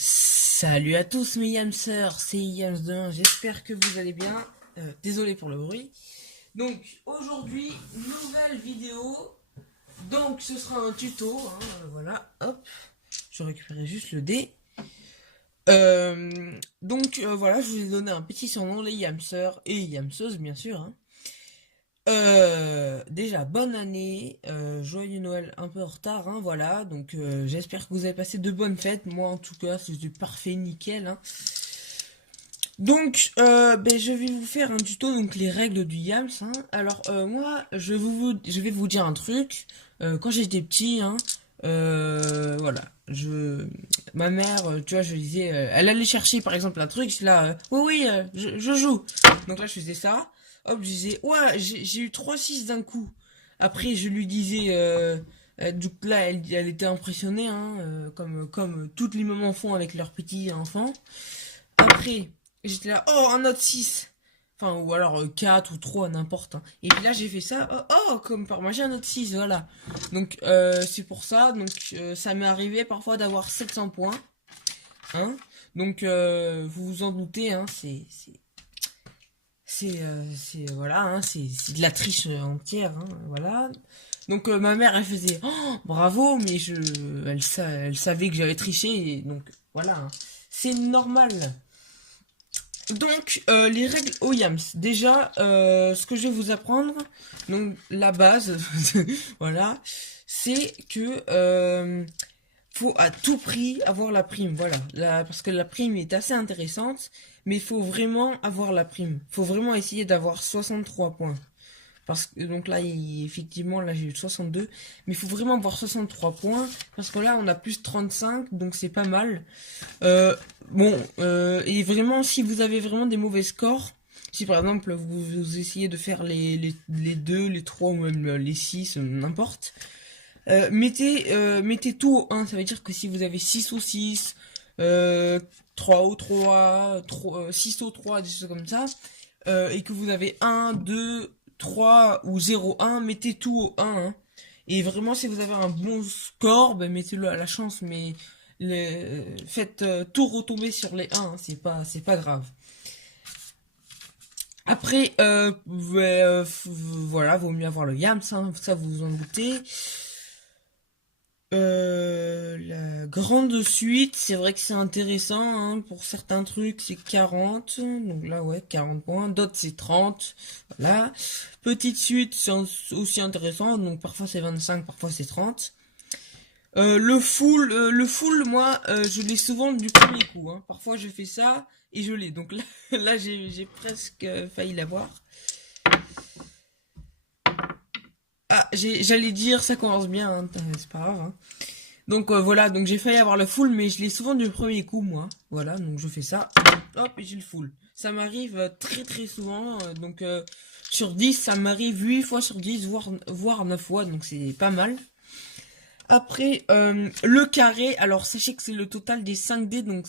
Salut à tous mes Yamsers, c'est Yams21, j'espère que vous allez bien. Désolé pour le bruit. Donc aujourd'hui, nouvelle vidéo. Donc ce sera un tuto, hein, voilà, hop, je récupérais juste le dé. Voilà, je vous ai donné un petit surnom, les Yamsers et Yamseuses bien sûr. Hein. Déjà, bonne année, joyeux Noël un peu en retard, hein, voilà. Donc, j'espère que vous avez passé de bonnes fêtes. Moi, en tout cas, c'était parfait, nickel. Hein. Donc, je vais vous faire un tuto, donc les règles du Yams. Hein. Alors, moi, je vais vous dire un truc. Quand j'étais petit, hein, voilà, ma mère, tu vois, je disais, elle allait chercher par exemple un truc, je là, oui, oui, je joue. Donc là, je faisais ça. Hop, je disais, ouais, j'ai eu 3-6 d'un coup. Après, je lui disais, donc là, elle était impressionnée, hein, comme toutes les mamans font avec leurs petits enfants. Après, j'étais là, oh, un autre 6. Enfin, ou alors 4 ou 3 n'importe. Hein. Et puis là, j'ai fait ça, comme par magie, un autre 6 voilà. Donc, c'est pour ça. Donc, ça m'est arrivé parfois d'avoir 700 points. Hein. Donc, vous vous en doutez, hein, voilà, hein, c'est de la triche entière, hein, voilà. Donc, ma mère, elle faisait, oh, bravo, mais elle savait que j'avais triché, et donc, voilà. Hein. C'est normal. Donc, les règles OYAMS. Déjà, ce que je vais vous apprendre, donc la base, voilà, c'est que faut à tout prix avoir la prime, voilà. Parce que la prime est assez intéressante, mais il faut vraiment avoir la prime. Il faut vraiment essayer d'avoir 63 points. Parce que donc là, effectivement, là j'ai eu 62. Mais il faut vraiment avoir 63 points. Parce que là, on a plus 35, donc c'est pas mal. Et vraiment, si vous avez vraiment des mauvais scores, si par exemple vous essayez de faire les 2, les 3 ou même les 6, n'importe, mettez tout au 1. Ça veut dire que si vous avez 6 au 6, 3 au 3, 6 au 3, des choses comme ça, et que vous avez 1, 2, 3 ou 0, 1, mettez tout au 1. Hein. Et vraiment, si vous avez un bon score, ben, mettez-le à la chance, mais faites tout retomber sur les 1, hein, c'est pas grave. Après, voilà, vaut mieux avoir le YAMS, hein, ça vous vous en doutez. La grande suite, c'est vrai que c'est intéressant, hein, pour certains trucs c'est 40, donc là ouais 40 points, d'autres c'est 30, voilà. Petite suite c'est aussi intéressant, donc parfois c'est 25, parfois c'est 30. Le full, moi, je l'ai souvent du premier coup, hein. Parfois je fais ça et je l'ai, donc là, là j'ai presque failli l'avoir. Ah, j'allais dire ça commence bien, hein, c'est pas grave. Hein. Donc voilà, donc j'ai failli avoir le full, mais je l'ai souvent du premier coup, moi. Voilà, donc je fais ça, hop, et j'ai le full. Ça m'arrive très très souvent, donc sur 10, ça m'arrive 8 fois sur 10, voire 9 fois, donc c'est pas mal. Après, le carré, alors sachez que c'est le total des 5 dés, donc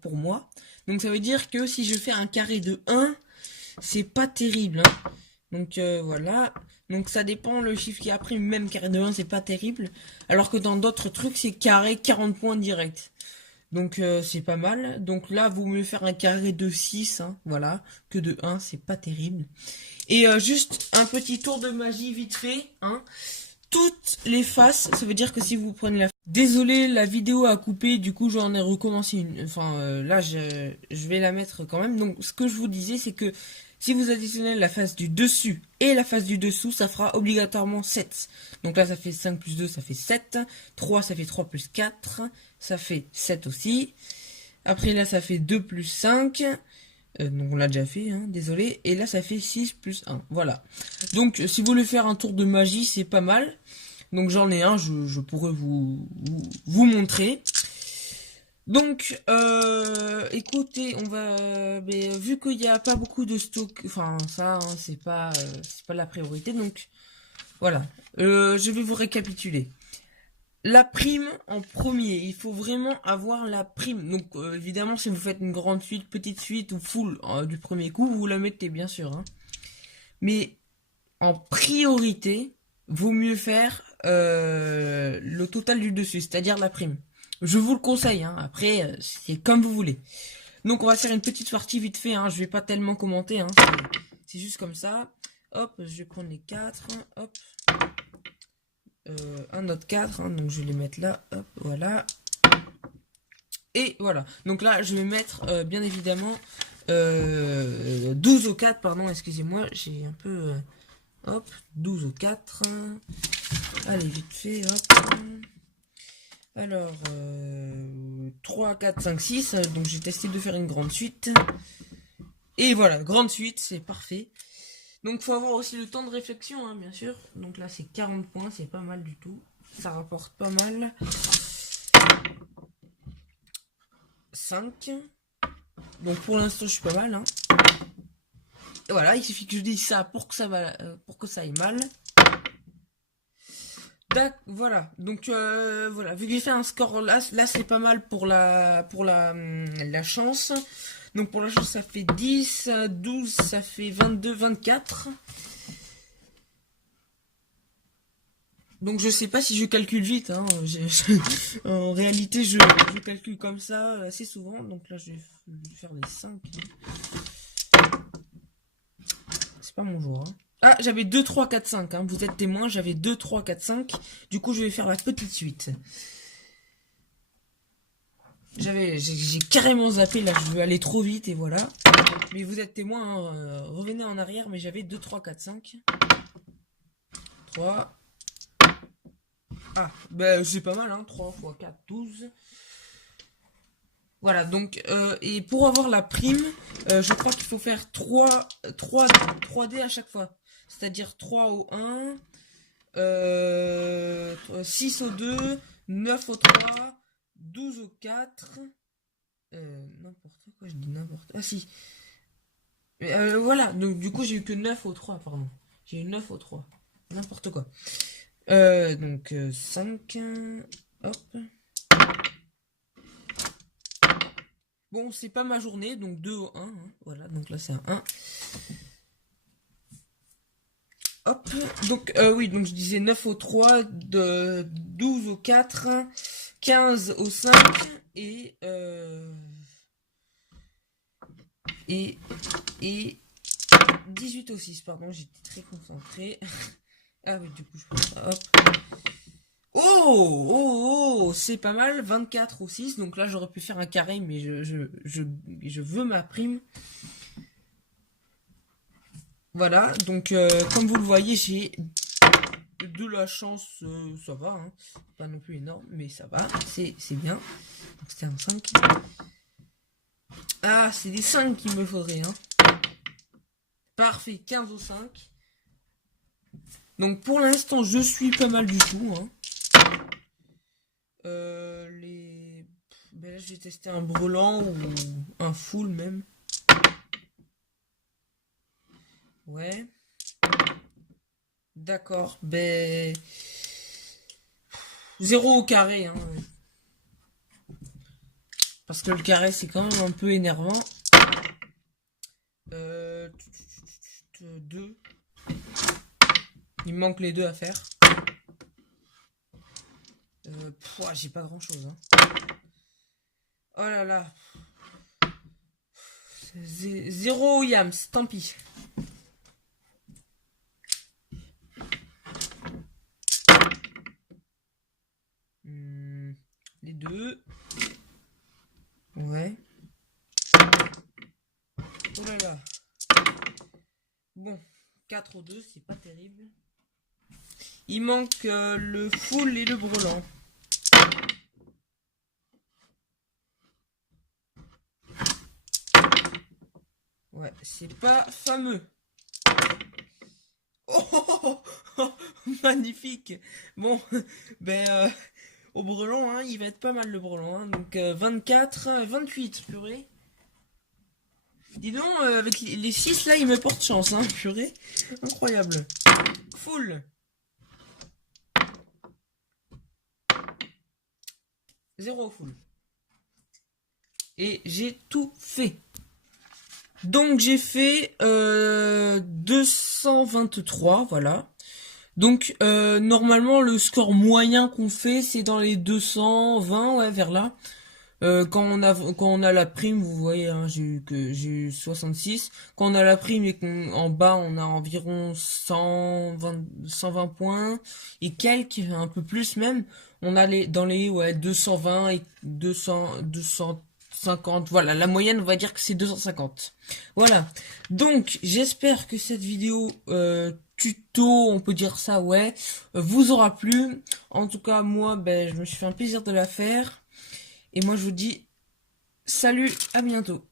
pour moi. Donc ça veut dire que si je fais un carré de 1, c'est pas terrible. Hein. Donc voilà. Donc ça dépend le chiffre qui a pris, même carré de 1 c'est pas terrible. Alors que dans d'autres trucs c'est carré 40 points direct. Donc c'est pas mal. Donc là vaut mieux faire un carré de 6, hein, voilà, que de 1, c'est pas terrible. Et juste un petit tour de magie vite fait, hein. Toutes les faces, ça veut dire que si vous prenez la... Désolé, la vidéo a coupé, du coup j'en ai recommencé une. Enfin là je vais la mettre quand même. Donc ce que je vous disais c'est que si vous additionnez la face du dessus et la face du dessous, ça fera obligatoirement 7. Donc là ça fait 5 plus 2, ça fait 7. 3 ça fait 3 plus 4, ça fait 7 aussi. Après là ça fait 2 plus 5. Donc on l'a déjà fait, hein, désolé. Et là ça fait 6 plus 1, voilà. Donc si vous voulez faire un tour de magie, c'est pas mal. Donc j'en ai un, je pourrais vous montrer. Donc, écoutez, on va, mais, vu qu'il n'y a pas beaucoup de stock, enfin ça, hein, c'est pas la priorité. Donc voilà, je vais vous récapituler. La prime en premier, il faut vraiment avoir la prime. Donc évidemment, si vous faites une grande suite, petite suite ou full du premier coup, vous la mettez bien sûr. Hein. Mais en priorité, vaut mieux faire le total du dessus, c'est-à-dire la prime. Je vous le conseille, hein. Après, c'est comme vous voulez. Donc on va faire une petite partie vite fait, hein. Je vais pas tellement commenter, hein. C'est juste comme ça. Hop, je vais prendre les 4. Hop. Un autre 4, hein, donc je vais les mettre là. Hop, voilà. Et voilà. Donc là, je vais mettre, bien évidemment, 12 au 4, pardon, excusez-moi. J'ai un peu... hop, 12 au 4. Allez, vite fait, hop. Alors, 3, 4, 5, 6. Donc j'ai testé de faire une grande suite. Et voilà, grande suite, c'est parfait. Donc faut avoir aussi le temps de réflexion, hein, bien sûr. Donc là c'est 40 points, c'est pas mal du tout. Ça rapporte pas mal. 5. Donc pour l'instant je suis pas mal, hein. Et voilà, il suffit que je dise ça pour que ça aille mal. Voilà, donc voilà, vu que j'ai fait un score là c'est pas mal pour la chance. Donc pour la chance ça fait 10, 12, ça fait 22, 24. Donc je sais pas si je calcule vite, hein. En réalité je calcule comme ça assez souvent. Donc là je vais faire les 5. C'est pas mon jour, hein. Ah, j'avais 2, 3, 4, 5, hein. Vous êtes témoin, j'avais 2, 3, 4, 5. Du coup, je vais faire la petite suite. J'ai carrément zappé, là, je vais aller trop vite, et voilà. Mais vous êtes témoin, hein. Revenez en arrière, mais j'avais 2, 3, 4, 5. 3. Ah, bah, c'est pas mal, hein. 3 x 4, 12. Voilà, donc, et pour avoir la prime, je crois qu'il faut faire 3D à chaque fois. C'est-à-dire 3 au 1, 6 au 2, 9 au 3, 12 au 4. N'importe quoi, je dis n'importe. Ah si. Voilà, donc du coup j'ai eu que 9 au 3, pardon. J'ai eu 9 au 3. N'importe quoi. Donc 5. Hop. Bon, c'est pas ma journée, donc 2 au 1. Hein. Voilà, donc là c'est un 1. Hop, donc oui, donc je disais 9 au 3, 12 au 4, 15 au 5 et 18 au 6, pardon, j'étais très concentré. Ah oui, du coup je prends ça, hop. Oh, c'est pas mal, 24 au 6, donc là j'aurais pu faire un carré, mais je veux ma prime. Voilà, donc comme vous le voyez, j'ai de la chance, ça va, hein. Pas non plus énorme, mais ça va, c'est bien. Donc c'était un 5. Ah, c'est des 5 qu'il me faudrait, hein. Parfait, 15 au 5. Donc pour l'instant, je suis pas mal du tout, hein. Ben là, j'ai testé un brelan ou un full même. Ouais. D'accord, ben... 0 au carré, hein. Parce que le carré, c'est quand même un peu énervant. 2. Il me manque les 2 à faire. J'ai pas grand chose, hein. Oh là là. 0 yams, tant pis. Les 2. Ouais. Oh là là. Bon, 4 au 2, c'est pas terrible. Il manque le full et le brelan. Ouais, c'est pas fameux. Oh, magnifique. Bon, ben au brelan, hein, il va être pas mal le brelan. Hein. Donc 24, 28, purée. Dis donc, avec les 6 là, il me porte chance, hein, purée. Incroyable. Full. 0 full. Et j'ai tout fait. Donc j'ai fait 223, voilà. Donc normalement le score moyen qu'on fait c'est dans les 220, ouais, vers là. Quand on a la prime, vous voyez, hein, j'ai eu 66. Quand on a la prime et qu'en bas on a environ 120 points et quelques, un peu plus même, on a dans les, ouais, 220 et 250. Voilà, la moyenne on va dire que c'est 250. Voilà. Donc j'espère que cette vidéo tuto, on peut dire ça, ouais, vous aura plu. En tout cas moi, ben je me suis fait un plaisir de la faire. Et moi je vous dis salut, à bientôt.